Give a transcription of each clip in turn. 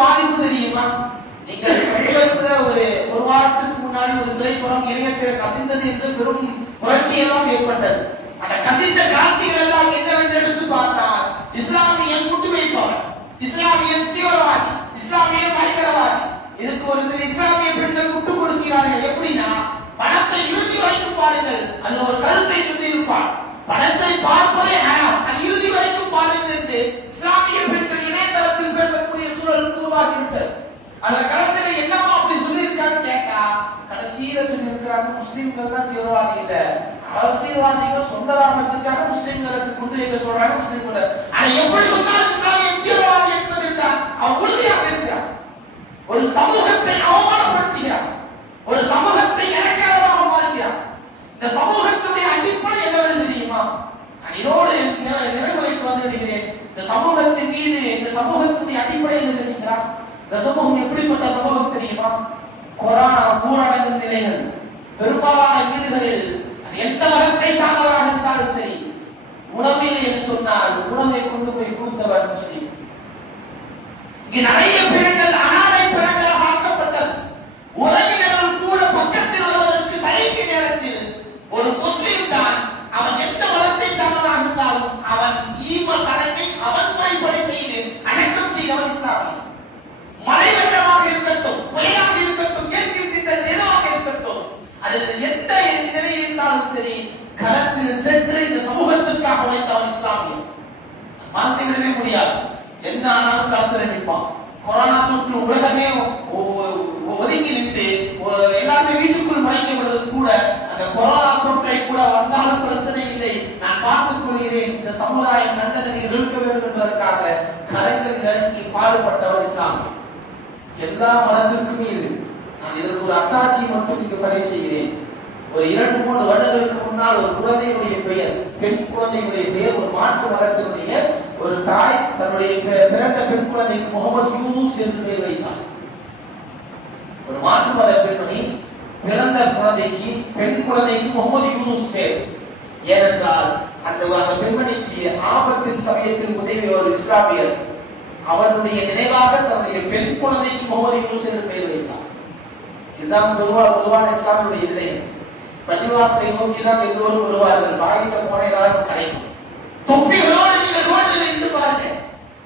பாதிப்பு தெரியுமா? நீங்கள் சமீபத்தில் ஒரு வாரத்துக்கு முன்னாடி ஒரு திரைப்படம் இணையத்தில் கசிந்தது என்று பெரும் புரட்சியெல்லாம் ஏற்பட்டது. அந்த கசிந்த காட்சிகள் எல்லாம் என்னவென்று எடுத்து பார்த்தால் இஸ்லாமியன் குட்டு வைப்பவர், இஸ்லாமியன் தீவிரவாதி, இஸ்லாமிய பயங்கரவாதி. இதுக்கு ஒரு சில இஸ்லாமிய பெண்கள் குட்டு கொடுக்கிறார்கள். எப்படின்னா, பணத்தை இறுதி வரைக்கும் பாருங்கள், அது ஒரு கருத்தை சொல்லி இருப்பார். பணத்தை பார்ப்பதே ஹராம், அது இறுதி வரைக்கும் பாருங்கள் என்று இஸ்லாமிய பெண்கள் இணையதளத்தில் பேசக்கூடிய சூழலுக்கு உருவாகிவிட்டது. அதுல கடைசியில என்னமா அப்படி சொல்லியிருக்கான்னு கேட்டா, கடைசியில சொல்லியிருக்கிறாங்க முஸ்லிம்கள் தான் தீவிரவாதி இல்ல, அரசியல்வாதிகள் சொந்த லாபத்துக்காக முஸ்லிம்களுக்கு கொண்டு வைக்க சொல்றாங்க. முஸ்லிம்கள் அதை எப்படி சொன்னாலும் இஸ்லாமிய தீவிரவாதி என்பதற்கு அவன் உறுதியாக இருக்கிறான். ஒரு சமூகத்தை அவமானப்படுத்துகிறான், ஒரு சமூகத்தை இலக்காரமாக மாறுகிறான். இந்த சமூகத்துடைய அடிப்படை என்னவென்று தெரியுமா? நான் இதோடு நிறைவுரைக்கு வந்துவிடுகிறேன். இந்த சமூகத்தின் மீது, இந்த சமூகத்துடைய அடிப்படை என்ன தெரியுங்களா? இந்த சமூகம் எப்படிப்பட்ட சமூகம் தெரியுமா? கொரோனா ஊரடங்கு நிலைகள் பெரும்பாலான வீடுகளில் அது எந்த மதத்தை சார்ந்தவராக இருந்தாலும் சரி, உணவில் என்று சொன்னால் உணவை கொண்டு போய் கொடுத்தவர் முஸ்லிம். இங்கு நிறைய பிணங்கள் அனாதை பிணங்களாக ஆக்கப்பட்டது. உறவினர்கள் கூட பக்கத்தில் வருவதற்கு தயக்க நேரத்தில் ஒரு முஸ்லிம் தான், அவன் எந்த மதத்தை சார்ந்தவராக இருந்தாலும் அவன் ஈம சடங்கை அவன் முறைப்படி செய்து அடக்கம் செய்தவன் இஸ்லாமியன். மழை வெள்ளமாக இருக்கட்டும், புயலாக இருக்கட்டும், இயற்கை சிந்தனை எதுவாக இருக்கட்டும், அதில் எந்த நிலையில் இருந்தாலும் சரி, களத்தில் சென்று இந்த சமூகத்திற்காக உழைத்தவன் இஸ்லாமியன். மறந்துவிடவே முடியாது. என்ன ஆனாலும் களத்தில் நிற்பான். கொரோனா தொற்று உலகமே ஒதுங்கி நின்று எல்லாருமே வீட்டுக்குள் மறைக்கப்படுவது கூட, அந்த கொரோனா தொற்றை கூட வந்தாலும் பிரச்சனை இல்லை, நான் பார்த்துக் கொள்கிறேன், இந்த சமுதாயம் நல்ல நிலையில் இருக்க வேண்டும் என்பதற்காக களத்தில் இறங்கி பாடுபட்டவர் இஸ்லாமியன். எல்லா மதத்திற்குமே இது. நான் இதற்கு ஒரு அத்தாட்சி மட்டும் இங்கு பதிவு செய்கிறேன். ஒரு 2-3 வருடங்களுக்கு முன்னால் ஒரு குழந்தையுடைய பெயர், பெண் குழந்தையுடைய பெயர், ஒரு மாற்று மதத்தினுடைய ஒரு தாய் தன்னுடைய பிறந்த பெண் குழந்தைக்கு முகமது யூனுஸ் என்று பெயர் வைத்தார். ஒரு மாற்று மத பெண்மணி பிறந்த குழந்தைக்கு, பெண் குழந்தைக்கு முகமது யூனுஸ் பெயர். ஏனென்றால் அந்த பெண்மணிக்கு ஆபத்தின் சமயத்தில் உதவி ஒரு இஸ்லாமியர் அவருடைய நினைவாக தன்னுடைய பெண் குழந்தைக்கு முகமது யூனுஸ் என்று பெயர் வைத்தார். இதுதான் பொதுவான இஸ்லாமுடைய நிலையம். பள்ளிவாசலை நோக்கிதான் எல்லோரும் வருவார்கள். வாயிட்ட போன எல்லாரும் கிடைக்கும். தொப்பிகளோடு நீங்கள் ரோட்டில் இருந்து பாருங்க,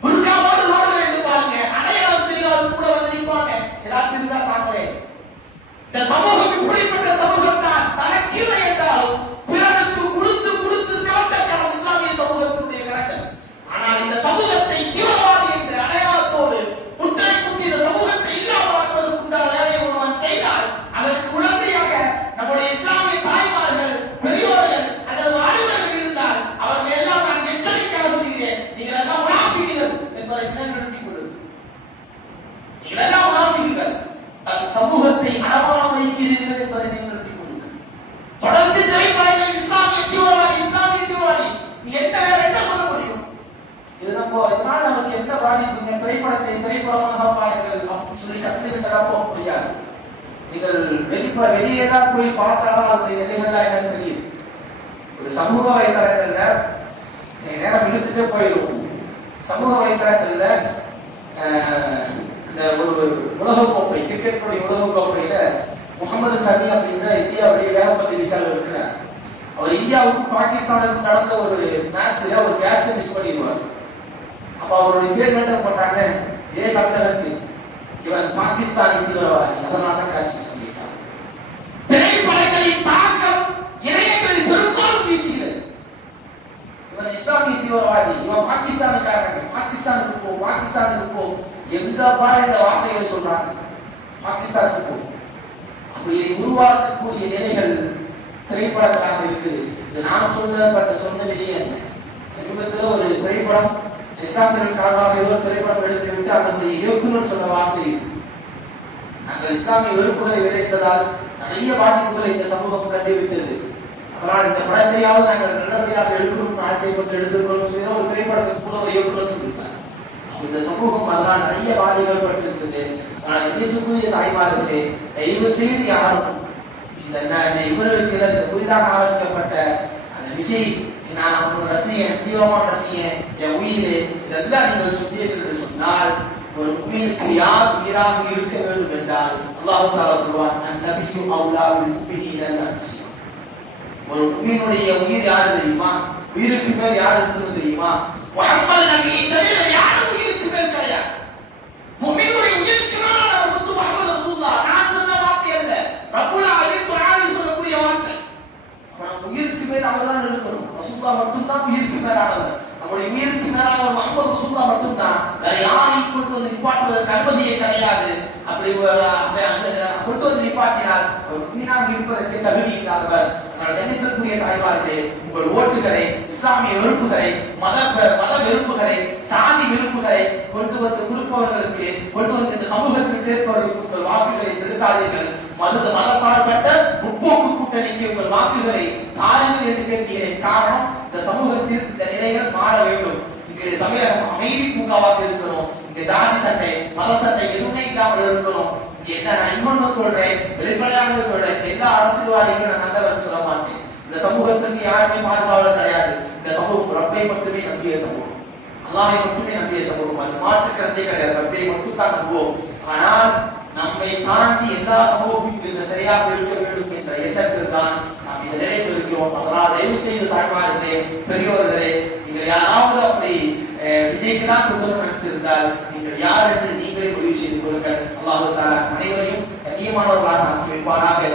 புர்காவோடு ரோட்டில் இருந்து பாருங்க, அடையாளம் தெரியாத கூட வந்து நிற்பாங்க. ஏதாச்சும் இருந்தா பார்க்கிறேன். இந்த சமூகம் இப்படிப்பட்ட சமூகம் தான். தனக்கில்லை என்றாலும் பிறருக்கு கொடுத்து கொடுத்து சிறந்த காலம் இஸ்லாமிய சமூகத்தினுடைய கணக்கு. ஆனால் இந்த சமூகத்தை தீவிரவாதி என்று அடையாளத்தோடு முத்திரை குட்டி இந்த சமூகத்தை இல்லாமலாக்குவதற்குண்டான வேலையை ஒருவன் செய்தால் அதற்கு உடனடியாக நம்முடைய இஸ்லாமிய தாய்மார்கள், பெரியோர்கள் அல்லது அறிவர்கள் இருந்தால் அவர்கள் எல்லாம் நான் எச்சரிக்கையாக சொல்கிறேன், நீங்கள் எல்லாம் முனாஃபிக்குகள் என்பதை நினைவுபடுத்திக் கொள்ளுங்கள். நீங்கள் எல்லாம் முனாஃபிக்குகள், தன் சமூகத்தை அடமானம் வைக்கிறீர்கள் என்பதை நினைவுபடுத்திக் கொள்ளுங்கள். தொடர்ந்து திரைப்படங்கள் இஸ்லாமிய தீவிரவாதி, இஸ்லாமிய தீவிரவாதி, நீ என்ன சொல்ல முடியும்? இது இதனால நமக்கு எந்த பாதிப்புங்க? திரைப்படமாக பாருங்கள் அப்படின்னு சொல்லி கத்துக்கிட்டா போக முடியாது. நீங்கள் வெளியே தான் போய் பார்த்தாலும் அதனுடைய நிலைகள்லாம் என்னன்னு தெரியும். ஒரு சமூக வலைத்தளங்கள்ல நேரம் இழுத்துட்டே போயிடும். சமூக வலைத்தளங்கள்ல இந்த ஒரு உலகக்கோப்பை, கிரிக்கெட் உலகக்கோப்பையில முகமது சமி அப்படின்ற இந்தியாவுடைய வேகப்பந்து வீச்சாளர் இருக்கிறார். அவர் இந்தியாவுக்கும் பாகிஸ்தானுக்கும் நடந்த ஒரு மேட்ச்ல ஒரு கேட்சை மிஸ் பண்ணிடுவார். அப்ப அவருடைய பேர் என்ன போட்டாங்க, இதே தமிழகத்தில் இவன் பாகிஸ்தானி தீவிரவாதி, அதனால்தான் கேட்ச் மிஸ் பண்ணிட்டான். திரைப்படங்களின் தாக்கம் இணையங்களில் பெரும்பாலும் வீசுகிறது. இவன் இஸ்லாமிய தீவிரவாதி, இவன் பாகிஸ்தானுக்காரங்க, பாகிஸ்தானுக்கு போ எங்க பாரு இந்த வார்த்தைகளை சொல்றாங்க, பாகிஸ்தானுக்கு போ. அப்ப இதை உருவாக்கக்கூடிய நிலைகள் திரைப்படங்களாக இருக்குது. இது நான் சொன்ன விஷயம் இல்லை. சமீபத்தில் ஒரு திரைப்படம் இஸ்லாமியர்களுக்காக ஏதோ திரைப்படம் எடுத்துவிட்டு அதனுடைய இயக்குனர் சொன்ன வார்த்தை இது. நாங்கள் இஸ்லாமிய வெறுப்புகளை விதைத்ததால் நிறைய பாதிப்புகளை இந்த சமூகம் கண்டுவிட்டது. அதனால் இந்த படத்தையாவது நாங்கள் நல்லபடியாக எடுக்கணும்னு ஆசைப்பட்டு எடுத்துக்கணும் சொல்லி ஒரு திரைப்படத்துக்கு கூட ஒரு இயக்குனர் சொல்லியிருக்காங்க. இந்த சமூகம் அதனால் நிறைய பாதிகள் பட்டிருக்குது. ஆனால் எங்களுக்குரிய தாய்மார்களே, தயவு செய்து யாரும் இவர்களுக்கு இந்த புதிதாக ஆரம்பிக்கப்பட்ட அந்த விஜய், நான் ரசிகன், தீவிரமான ரசிகன், என் உயிர், இதெல்லாம் நீங்கள் சொன்னீர்கள் என்று சொன்னால் ஒரு முஃமினுக்கு யார் உயிராக இருக்க வேண்டும் என்றால் அல்லாஹ் தஆலா சொல்வான் அன்-நபியு அவுலா பில் முஃமினீன மின் அன்ஃபுஸிஹிம். ஒரு முஃமினுடைய உயிர் யார் தெரியுமா? உயிருக்கு மேல் யார் இருக்கிறது தெரியுமா? முஹம்மது நபி தவிர யாரும் உயிருக்கு மேல் கிடையாது. முஃமினுடைய உயிருக்கு மேல் அவர் முத்து முஹம்மது ரசூலுல்லாஹ். நான் சொன்ன வார்த்தை அல்ல, ரப்புல் ஆலமீன் குர்ஆனில் சொல்லக்கூடிய வார்த்தை. நம்ம உயிருக்கு மேல் அவர்தான் இருக்கணும். ரசூலுல்லாஹ் மட்டும்தான் உயிருக்கு மேலானவர். நம்முடைய உயிருக்கு மேலானவர் முஹம்மது ரசூலுல்லாஹ் மட்டும்தான். வேற யாரையும் கொண்டு வந்து நிப்பாட்டுவதற்கு அனுமதியே கிடையாது. அப்படி கொண்டு வந்து நிப்பாட்டினால் அவர் முஃமினாக இருப்பதற்கு தகுதி இல்லாதவர். அதனால் எண்ணிக்கக்கூடிய தாய்மார்களே, உங்கள் ஓட்டுகளை, இஸ்லாமிய வெறுப்புகளை, மத வெறுப்புகளை, சாதி வெறுப்புகளை கொண்டு வந்து கொடுப்பவர்களுக்கு, கொண்டு வந்து இந்த சமூகத்தில் சேர்ப்பவர்களுக்கு உங்கள் வாக்குகளை செலுத்தாதீர்கள். மதசார்பற்ற முற்போக்கு கூட்டணிக்கு உங்கள் வாக்குகளை தாருங்கள் என்று கேட்கிறேன். காரணம், இந்த சமூகத்தில் இந்த நிலைகள் மாற வேண்டும். இங்கு தமிழகம் அமைதி பூங்காவாக இருக்கணும். இங்க ஜாதி சண்டை, மத சண்டை எதுவுமே இல்லாமல் இருக்கணும். நான் இன்னொன்னு சொல்றேன், வெளிப்படையாக சொல்றேன், எல்லா அரசியல்வாதிகளும் நான் நல்லவன் சொல்ல மாட்டேன். இந்த சமூகத்திற்கு யாருமே பாதுகாவலர் கிடையாது. இந்த சமூகம் ரப்பை மட்டுமே நம்பிய சமூகம், அல்லாஹ்வை மட்டுமே நம்பிய சமூகம். அது மாற்று கருத்தே கிடையாது. ரப்பை மட்டும் தான் நம்புவோம். ஆனால் நம்மை தாண்டி எல்லா சமூகமும் சரியாக இருக்க வேண்டும் என்ற எண்ணத்தில் தான் நாம் இந்த நிலையில் இருக்கிறோம். அதனால் தயவு செய்து தாய்மார்களே, பெரியோர்களே, நீங்கள் யாராவது அப்படி விஜய்க்கு தான் கொடுத்தோம் நினைச்சிருந்தால் நீங்கள் யார் என்று நீங்களே முடிவு செய்து கொள்ளுங்கள். அல்லாஹ் தஆலா அனைவரையும் கண்ணியமானவர்களாக ஆக்கி வைப்பானாக.